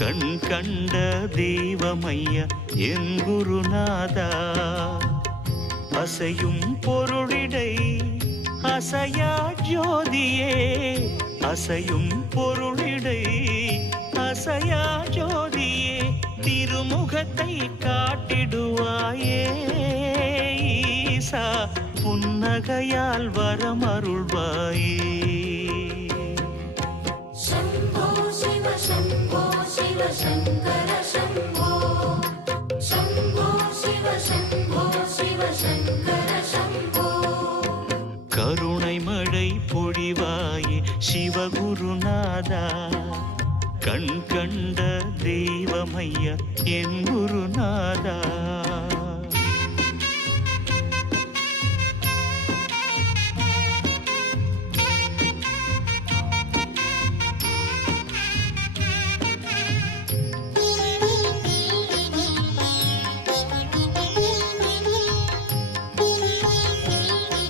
கண் கண்ட தெய்வமையா என் குருநாதா. அசையும் பொருளிடை அசையா ஜோதியே, அசையும் பொருளிடை அசையா ஜோதியே, திருமுகத்தை காட்டிடுவாயே ஈசா, புன்னகையால் வரமருள்வாயே. शम्भो शिव शम्भो शिव शङ्कर शम्भो, शम्भो शिव शम्भो शिव शङ्कर शम्भो. கருணை மழை பொழிவாயே சிவகுருநாதா, கண் கண்ட தெய்வமையா என் குருநாதா.